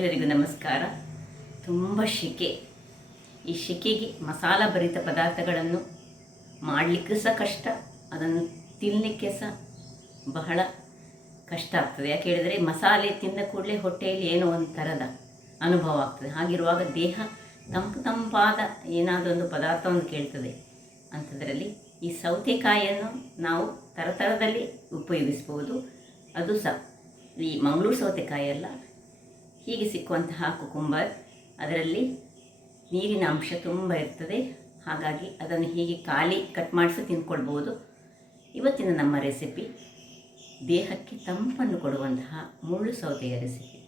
ಎಲ್ಲರಿಗೂ ನಮಸ್ಕಾರ. ತುಂಬ ಶೆಕೆ. ಈ ಶೆಕೆಗೆ ಮಸಾಲ ಭರಿತ ಪದಾರ್ಥಗಳನ್ನು ಮಾಡಲಿಕ್ಕೆ ಸಹ ಕಷ್ಟ, ಅದನ್ನು ತಿನ್ನಲಿಕ್ಕೆ ಸಹ ಬಹಳ ಕಷ್ಟ ಆಗ್ತದೆ. ಯಾಕೆ ಹೇಳಿದರೆ ಮಸಾಲೆ ತಿಂದ ಕೂಡಲೇ ಹೊಟ್ಟೆಯಲ್ಲಿ ಏನೋ ಒಂದು ಥರದ ಅನುಭವ ಆಗ್ತದೆ. ಹಾಗಿರುವಾಗ ದೇಹ ತಂಪಾದ ಏನಾದರೂ ಒಂದು ಪದಾರ್ಥವನ್ನು ಕೇಳ್ತದೆ. ಅಂಥದ್ರಲ್ಲಿ ಈ ಸೌತೆಕಾಯಿಯನ್ನು ನಾವು ಥರದಲ್ಲಿ ಉಪಯೋಗಿಸ್ಬೋದು. ಅದು ಸಹ ಈ ಮಂಗಳೂರು ಸೌತೆಕಾಯಿ ಅಲ್ಲ, ಹೀಗೆ ಸಿಕ್ಕುವಂತಹ ಕುಕುಂಬರ್, ಅದರಲ್ಲಿ ನೀರಿನ ಅಂಶ ತುಂಬ ಇರ್ತದೆ. ಹಾಗಾಗಿ ಅದನ್ನು ಹೀಗೆ ಖಾಲಿ ಕಟ್ ಮಾಡಿಸಿ ತಿಂದ್ಕೊಳ್ಬೋದು. ಇವತ್ತಿನ ನಮ್ಮ ರೆಸಿಪಿ ದೇಹಕ್ಕೆ ತಂಪನ್ನು ಕೊಡುವಂತಹ ಮುಳ್ಳು ಸೌತೆಯ ರೆಸಿಪಿ.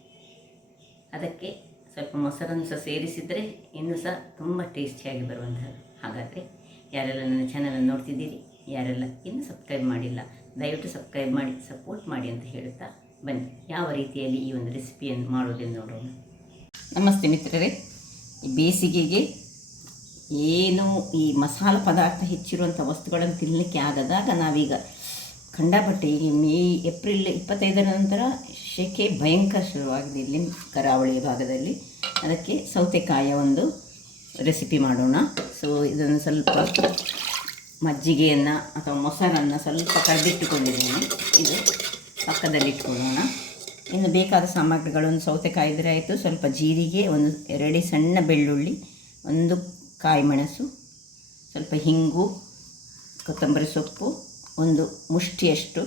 ಅದಕ್ಕೆ ಸ್ವಲ್ಪ ಮೊಸರನ್ನು ಸಹ ಸೇರಿಸಿದರೆ ಇನ್ನೂ ಸಹ ತುಂಬ ಟೇಸ್ಟಿಯಾಗಿ ಬರುವಂಥದ್ದು. ಹಾಗಾದರೆ ಯಾರೆಲ್ಲ ನನ್ನ ಚಾನಲನ್ನು ನೋಡ್ತಿದ್ದೀರಿ, ಯಾರೆಲ್ಲ ಇನ್ನೂ ಸಬ್ಸ್ಕ್ರೈಬ್ ಮಾಡಿಲ್ಲ, ದಯವಿಟ್ಟು ಸಬ್ಸ್ಕ್ರೈಬ್ ಮಾಡಿ ಸಪೋರ್ಟ್ ಮಾಡಿ ಅಂತ ಹೇಳುತ್ತಾ ಬನ್ನಿ ಯಾವ ರೀತಿಯಲ್ಲಿ ಈ ಒಂದು ರೆಸಿಪಿಯನ್ನು ಮಾಡೋದನ್ನು ನೋಡೋಣ. ನಮಸ್ತೆ ಮಿತ್ರರೇ. ಈ ಬೇಸಿಗೆಗೆ ಏನು ಈ ಮಸಾಲ ಪದಾರ್ಥ ಹೆಚ್ಚಿರುವಂಥ ವಸ್ತುಗಳನ್ನು ತಿನ್ನಲಿಕ್ಕೆ ಆಗದಾಗ ನಾವೀಗ ಖಂಡಪಟ್ಟೆ ಈ ಏಪ್ರಿಲ್ 25 ನಂತರ ಶೆಕೆ ಭಯಂಕರ ಶುರುವಾಗಿದೆ ಇಲ್ಲಿ ಕರಾವಳಿ ಭಾಗದಲ್ಲಿ. ಅದಕ್ಕೆ ಸೌತೆಕಾಯಿಯ ಒಂದು ರೆಸಿಪಿ ಮಾಡೋಣ. ಸೊ ಇದನ್ನು ಸ್ವಲ್ಪ ಮಜ್ಜಿಗೆಯನ್ನು ಅಥವಾ ಮೊಸರನ್ನು ಸ್ವಲ್ಪ ಕರೆದಿಟ್ಟುಕೊಂಡಿದ್ದೇನೆ. ಇದು ಪಕ್ಕದಲ್ಲಿ ಇಟ್ಕೊಳ್ಳೋಣ. ಇನ್ನು ಬೇಕಾದ ಸಾಮಗ್ರಿಗಳು: ಒಂದು ಸೌತೆಕಾಯಿ ಇದ್ದರೆ ಆಯಿತು, ಸ್ವಲ್ಪ ಜೀರಿಗೆ, ಒಂದು 2 ಸಣ್ಣ ಬೆಳ್ಳುಳ್ಳಿ, ಒಂದು ಕಾಯಿ ಮೆಣಸು, ಸ್ವಲ್ಪ ಹಿಂಗು, ಕೊತ್ತಂಬರಿ ಸೊಪ್ಪು, ಒಂದು ಮುಷ್ಟಿಯಷ್ಟು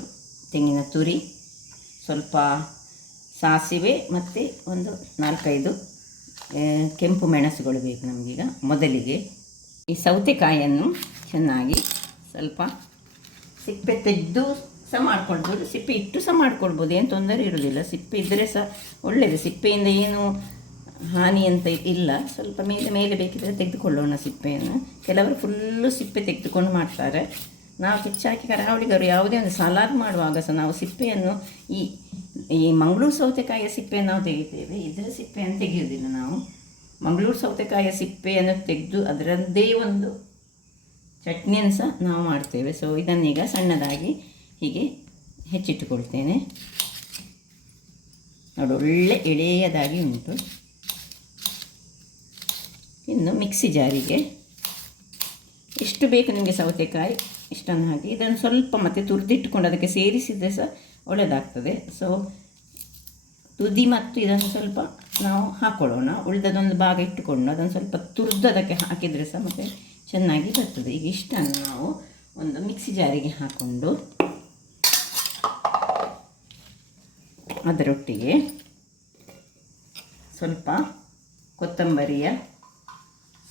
ತೆಂಗಿನ ತುರಿ, ಸ್ವಲ್ಪ ಸಾಸಿವೆ ಮತ್ತು ಒಂದು 4-5 ಕೆಂಪು ಮೆಣಸುಗಳು ಬೇಕು ನಮಗೀಗ. ಮೊದಲಿಗೆ ಈ ಸೌತೆಕಾಯಿಯನ್ನು ಚೆನ್ನಾಗಿ ಸ್ವಲ್ಪ ಸಿಪ್ಪೆ ತೆಗೆದು ಸಹ ಮಾಡ್ಕೊಳ್ಬೋದು, ಸಿಪ್ಪೆ ಇಟ್ಟು ಸಹ ಮಾಡ್ಕೊಳ್ಬೋದು, ಏನು ತೊಂದರೆ ಇರೋದಿಲ್ಲ. ಸಿಪ್ಪೆ ಇದ್ದರೆ ಸಹ ಒಳ್ಳೆಯದು, ಸಿಪ್ಪೆಯಿಂದ ಏನು ಹಾನಿ ಅಂತ ಇಲ್ಲ. ಸ್ವಲ್ಪ ಮೇಲೆ ಬೇಕಿದ್ದರೆ ತೆಗೆದುಕೊಳ್ಳೋಣ ಸಿಪ್ಪೆಯನ್ನು. ಕೆಲವರು ಫುಲ್ಲು ಸಿಪ್ಪೆ ತೆಗೆದುಕೊಂಡು ಮಾಡ್ತಾರೆ. ನಾವು ಹೆಚ್ಚಾಗಿ ಕರಾವಳಿಗರು ಯಾವುದೇ ಒಂದು ಸಲಾಡ್ ಮಾಡುವಾಗ ಸಹ ನಾವು ಸಿಪ್ಪೆಯನ್ನು ಈ ಮಂಗಳೂರು ಸೌತೆಕಾಯಿಯ ಸಿಪ್ಪೆಯನ್ನು ನಾವು ತೆಗಿತೇವೆ, ಇದರ ಸಿಪ್ಪೆಯನ್ನು ತೆಗೆಯೋದಿಲ್ಲ ನಾವು. ಮಂಗಳೂರು ಸೌತೆಕಾಯಿಯ ಸಿಪ್ಪೆಯನ್ನು ತೆಗೆದು ಅದರದ್ದೇ ಒಂದು ಚಟ್ನಿಯನ್ನು ಸಹ ನಾವು ಮಾಡ್ತೇವೆ. ಸೊ ಇದನ್ನೀಗ ಸಣ್ಣದಾಗಿ ಹೀಗೆ ಹೆಚ್ಚಿಟ್ಟುಕೊಳ್ತೇನೆ. ನೋಡಿ, ಒಳ್ಳೆ ಎಳೆಯದಾಗಿ ಉಂಟು. ಇನ್ನು ಮಿಕ್ಸಿ ಜಾರಿಗೆ ಎಷ್ಟು ಬೇಕು ನಿಮಗೆ ಸೌತೆಕಾಯಿ ಇಷ್ಟನ್ನು ಹಾಕಿ ಇದನ್ನು ಸ್ವಲ್ಪ ಮತ್ತೆ ತುರಿದಿಟ್ಟುಕೊಂಡು ಅದಕ್ಕೆ ಸೇರಿಸಿದರೆ ಸಹ ಒಳ್ಳೆಯದಾಗ್ತದೆ. ಸೊ ತುದಿ ಮತ್ತು ಇದನ್ನು ಸ್ವಲ್ಪ ನಾವು ಹಾಕ್ಕೊಳ್ಳೋಣ. ಉಳಿದದೊಂದು ಭಾಗ ಇಟ್ಟುಕೊಂಡು ಅದನ್ನು ಸ್ವಲ್ಪ ತುರಿದು ಅದಕ್ಕೆ ಹಾಕಿದರೆ ಸಹ ಮತ್ತೆ ಚೆನ್ನಾಗಿ ಬರ್ತದೆ. ಈಗ ಇಷ್ಟನ್ನು ನಾವು ಒಂದು ಮಿಕ್ಸಿ ಜಾರಿಗೆ ಹಾಕ್ಕೊಂಡು ಅದರೊಟ್ಟಿಗೆ ಸ್ವಲ್ಪ ಕೊತ್ತಂಬರಿಯ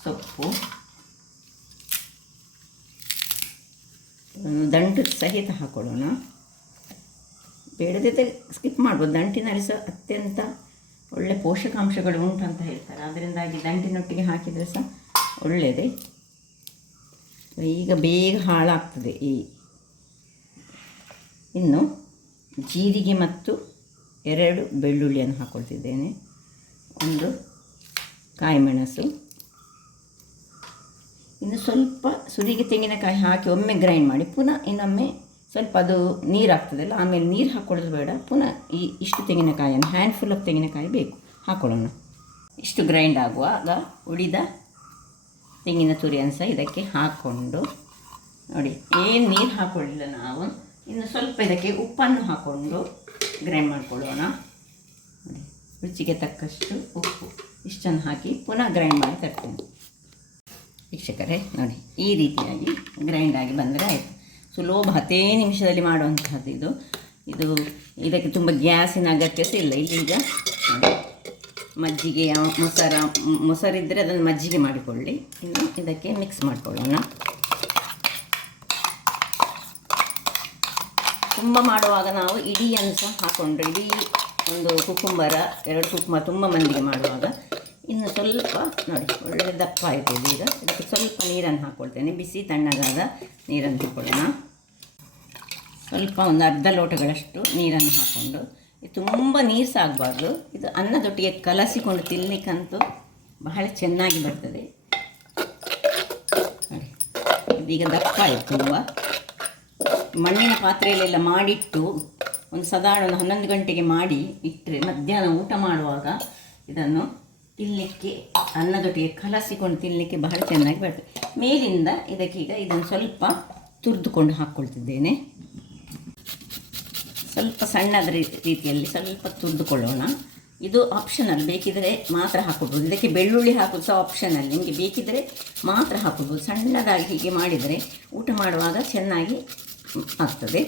ಸೊಪ್ಪು, ದಂಟು ಸಹಿತ ಹಾಕ್ಕೊಳ್ಳೋಣ. ಬೇಡದಿದ್ದರೆ ಸ್ಕಿಪ್ ಮಾಡ್ಬೋದು. ದಂಟಿನಲ್ಲಿ ಸಹ ಅತ್ಯಂತ ಒಳ್ಳೆ ಪೋಷಕಾಂಶಗಳು ಉಂಟಂತ ಹೇಳ್ತಾರೆ, ಅದರಿಂದಾಗಿ ದಂಟಿನೊಟ್ಟಿಗೆ ಹಾಕಿದರೆ ಸಹ ಒಳ್ಳೆಯದೇ. ಈಗ ಬೇಗ ಹಾಳಾಗ್ತದೆ. ಇನ್ನು ಜೀರಿಗೆ ಮತ್ತು 2 ಬೆಳ್ಳುಳ್ಳಿಯನ್ನು ಹಾಕ್ಕೊಳ್ತಿದ್ದೇನೆ, ಒಂದು ಕಾಯಿ ಮೆಣಸು, ಇನ್ನು ಸ್ವಲ್ಪ ಸುರಿಗೆ ತೆಂಗಿನಕಾಯಿ ಹಾಕಿ ಒಮ್ಮೆ ಗ್ರೈಂಡ್ ಮಾಡಿ ಪುನಃ ಇನ್ನೊಮ್ಮೆ ಸ್ವಲ್ಪ ಅದು ನೀರಾಗ್ತದಲ್ಲ, ಆಮೇಲೆ ನೀರು ಹಾಕ್ಕೊಳ್ಳೋದು ಬೇಡ. ಪುನಃ ಇಷ್ಟು ತೆಂಗಿನಕಾಯಿಯನ್ನು ಹ್ಯಾಂಡ್ಫುಲ್ ಆಫ್ ತೆಂಗಿನಕಾಯಿ ಬೇಕು ಹಾಕ್ಕೊಳ್ಳೋಣ. ಇಷ್ಟು ಗ್ರೈಂಡ್ ಆಗುವಾಗ ಉಳಿದ ತೆಂಗಿನ ತುರಿಯನ್ನು ಸಹ ಇದಕ್ಕೆ ಹಾಕ್ಕೊಂಡು ನೋಡಿ, ಏನು ನೀರು ಹಾಕ್ಕೊಳ್ಳಿಲ್ಲ ನಾವು. ಇನ್ನು ಸ್ವಲ್ಪ ಇದಕ್ಕೆ ಉಪ್ಪನ್ನು ಹಾಕ್ಕೊಂಡು ಗ್ರೈಂಡ್ ಮಾಡಿಕೊಳ್ಳೋಣ. ನೋಡಿ, ರುಚಿಗೆ ತಕ್ಕಷ್ಟು ಉಪ್ಪು, ಇಷ್ಟನ್ನು ಹಾಕಿ ಪುನಃ ಗ್ರೈಂಡ್ ಮಾಡಿ ತರ್ತೇನೆ. ವೀಕ್ಷಕರೇ ನೋಡಿ, ಈ ರೀತಿಯಾಗಿ ಗ್ರೈಂಡ್ ಆಗಿ ಬಂದರೆ ಆಯಿತು. ಸುಲಭ 10 ನಿಮಿಷದಲ್ಲಿ ಮಾಡುವಂತಹದ್ದು ಇದು. ಇದಕ್ಕೆ ತುಂಬ ಗ್ಯಾಸಿನ ಅಗತ್ಯ ಸಹ ಇಲ್ಲ. ಇಲ್ಲೀಗ ಮಜ್ಜಿಗೆ, ಮೊಸರಿದ್ದರೆ ಅದನ್ನು ಮಜ್ಜಿಗೆ ಮಾಡಿಕೊಳ್ಳಿ. ಇನ್ನು ಇದಕ್ಕೆ ಮಿಕ್ಸ್ ಮಾಡಿಕೊಳ್ಳೋಣ. ತುಂಬ ಮಾಡುವಾಗ ನಾವು ಇಡಿಯನ್ನು ಸಹ ಹಾಕ್ಕೊಂಡ್ರೆ, ಇಡೀ ಒಂದು ಕುಕುಂಬರ 2 ಕುಕುಂಬರ ತುಂಬ ಮಂದಿಗೆ ಮಾಡುವಾಗ ಇನ್ನು ಸ್ವಲ್ಪ ನೋಡಿ ಒಳ್ಳೆ ದಪ್ಪ ಆಯಿತು. ಈಗ ಇದಕ್ಕೆ ಸ್ವಲ್ಪ ನೀರನ್ನು ಹಾಕ್ಕೊಳ್ತೇನೆ, ಬಿಸಿ ತಣ್ಣಗಾದ ನೀರನ್ನು ಹಾಕ್ಕೊಳ್ಳೋಣ. ಸ್ವಲ್ಪ ಒಂದು ಅರ್ಧ ಲೋಟಗಳಷ್ಟು ನೀರನ್ನು ಹಾಕ್ಕೊಂಡು, ತುಂಬ ನೀರು ಸಹ ಆಗಬಾರ್ದು. ಇದು ಅನ್ನದೊಟ್ಟಿಗೆ ಕಲಸಿಕೊಂಡು ತಿನ್ನಲಿಕ್ಕಂತೂ ಬಹಳ ಚೆನ್ನಾಗಿ ಬರ್ತದೆ. ನೋಡಿ, ಇದೀಗ ದಪ್ಪ ಆಯಿತು ತುಂಬ. ಮಣ್ಣಿನ ಪಾತ್ರೆಯಲ್ಲೆಲ್ಲ ಮಾಡಿಟ್ಟು ಒಂದು ಸಾಧಾರಣ 11 ಗಂಟೆಗೆ ಮಾಡಿ ಇಟ್ಟರೆ ಮಧ್ಯಾಹ್ನ ಊಟ ಮಾಡುವಾಗ ಇದನ್ನು ತಿನ್ನಲಿಕ್ಕೆ ಅನ್ನದೊಟ್ಟಿಗೆ ಕಲಸಿಕೊಂಡು ತಿನ್ನಲಿಕ್ಕೆ ಬಹಳ ಚೆನ್ನಾಗಿ ಬರ್ತದೆ. ಮೇಲಿಂದ ಇದಕ್ಕೀಗ ಇದನ್ನು ಸ್ವಲ್ಪ ತುರಿದುಕೊಂಡು ಹಾಕ್ಕೊಳ್ತಿದ್ದೇನೆ. ಸ್ವಲ್ಪ ಸಣ್ಣದ ರೀತಿಯಲ್ಲಿ ಸ್ವಲ್ಪ ತುರಿದುಕೊಳ್ಳೋಣ. ಇದು ಆಪ್ಷನಲ್, ಬೇಕಿದ್ದರೆ ಮಾತ್ರ ಹಾಕೋಬೋದು. ಇದಕ್ಕೆ ಬೆಳ್ಳುಳ್ಳಿ ಹಾಕೋದು ಸಹ ಆಪ್ಷನಲ್, ನಿಮಗೆ ಬೇಕಿದ್ದರೆ ಮಾತ್ರ ಹಾಕೋಬೋದು. ಸಣ್ಣದಾಗಿ ಹೀಗೆ ಮಾಡಿದರೆ ಊಟ ಮಾಡುವಾಗ ಚೆನ್ನಾಗಿ ಆಗ್ತದೆ.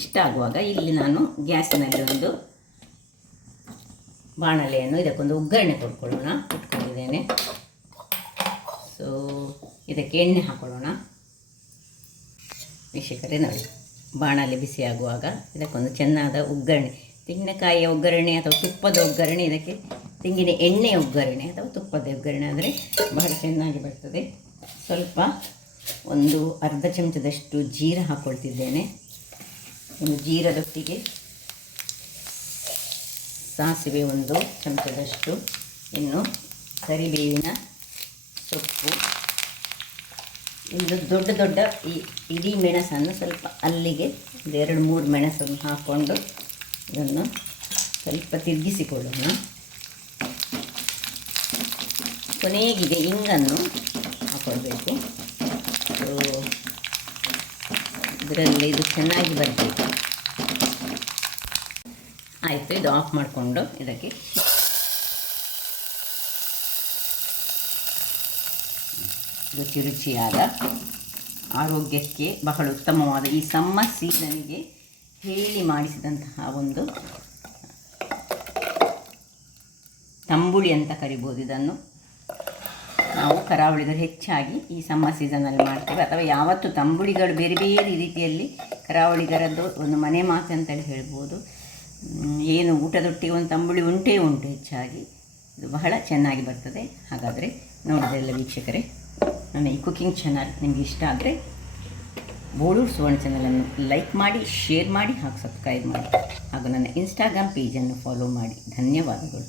ಇಷ್ಟ ಆಗುವಾಗ ಇಲ್ಲಿ ನಾನು ಗ್ಯಾಸಿನಲ್ಲಿ ಒಂದು ಬಾಣಲೆಯನ್ನು ಇದಕ್ಕೊಂದು ಒಗ್ಗರಣೆ ಇಟ್ಕೊಂಡಿದ್ದೇನೆ. ಸೊ ಇದಕ್ಕೆ ಎಣ್ಣೆ ಹಾಕೊಳ್ಳೋಣ. ವೀಕ್ಷಕರೇ ನೋಡಿ, ಬಾಣಲೆ ಬಿಸಿ ಆಗುವಾಗ ಇದಕ್ಕೊಂದು ಚೆನ್ನಾದ ಒಗ್ಗರಣೆ, ತೆಂಗಿನಕಾಯಿಯ ಒಗ್ಗರಣೆ ಅಥವಾ ತುಪ್ಪದ ಒಗ್ಗರಣೆ, ಇದಕ್ಕೆ ತೆಂಗಿನ ಎಣ್ಣೆಯ ಒಗ್ಗರಣೆ ಅಥವಾ ತುಪ್ಪದ ಒಗ್ಗರಣೆ ಆದರೆ ಬಹಳ ಚೆನ್ನಾಗಿ ಬರ್ತದೆ. ಸ್ವಲ್ಪ ಒಂದು ಅರ್ಧ ಚಮಚದಷ್ಟು ಜೀರ ಹಾಕ್ಕೊಳ್ತಿದ್ದೇನೆ. ಒಂದು ಜೀರದೊಟ್ಟಿಗೆ ಸಾಸಿವೆ ಒಂದು ಚಮಚದಷ್ಟು, ಇನ್ನು ಕರಿಬೇವಿನ ಸೊಪ್ಪು, ಒಂದು ದೊಡ್ಡ ಈ ಇಡೀ ಮೆಣಸನ್ನು ಸ್ವಲ್ಪ ಅಲ್ಲಿಗೆ 2-3 ಮೆಣಸನ್ನು ಹಾಕ್ಕೊಂಡು ಇದನ್ನು ಸ್ವಲ್ಪ ತಿರುಗಿಸಿಕೊಳ್ಳೋಣ. ಕೊನೆಗೆ ಇಂಗನ್ನು ಹಾಕ್ಕೊಳ್ಬೇಕು. ಇದರಲ್ಲಿ ಇದು ಚೆನ್ನಾಗಿ ಬರಬೇಕು. ಆಯಿತು, ಇದು ಆಫ್ ಮಾಡಿಕೊಂಡು ಇದಕ್ಕೆ ರುಚಿಯಾದ ಆರೋಗ್ಯಕ್ಕೆ ಬಹಳ ಉತ್ತಮವಾದ ಈ ಸಮ್ಮರ್ ಸೀಸನ್ಗೆ ಹೇಳಿ ಮಾಡಿಸಿದಂತಹ ಒಂದು ತಂಬುಳಿ ಅಂತ ಕರಿಬೋದು. ಇದನ್ನು ನಾವು ಕರಾವಳಿಗರು ಹೆಚ್ಚಾಗಿ ಈ ಸಮ್ಮರ್ ಸೀಸನಲ್ಲಿ ಮಾಡ್ತೇವೆ, ಅಥವಾ ಯಾವತ್ತು ತಂಬುಳಿಗಳು ಬೇರೆ ಬೇರೆ ರೀತಿಯಲ್ಲಿ ಕರಾವಳಿಗರದ್ದು ಒಂದು ಮನೆ ಮಾತು ಅಂತೇಳಿ ಹೇಳ್ಬೋದು. ಏನು ಊಟದೊಟ್ಟಿಗೆ ಒಂದು ತಂಬುಳಿ ಉಂಟು ಹೆಚ್ಚಾಗಿ. ಇದು ಬಹಳ ಚೆನ್ನಾಗಿ ಬರ್ತದೆ. ಹಾಗಾದರೆ ನೋಡಿದ್ರಲ್ಲ ವೀಕ್ಷಕರೇ, ನನ್ನ ಈ ಕುಕಿಂಗ್ ಚಾನಲ್ ನಿಮಗೆ ಇಷ್ಟ ಆದರೆ ಬೋಳೂರು ಸುವರ್ಣ ಚಾನಲನ್ನು ಲೈಕ್ ಮಾಡಿ, ಶೇರ್ ಮಾಡಿ ಹಾಗೂ ಸಬ್ಸ್ಕ್ರೈಬ್ ಮಾಡಿ, ಹಾಗೂ ನನ್ನ ಇನ್ಸ್ಟಾಗ್ರಾಮ್ ಪೇಜನ್ನು ಫಾಲೋ ಮಾಡಿ. ಧನ್ಯವಾದಗಳು.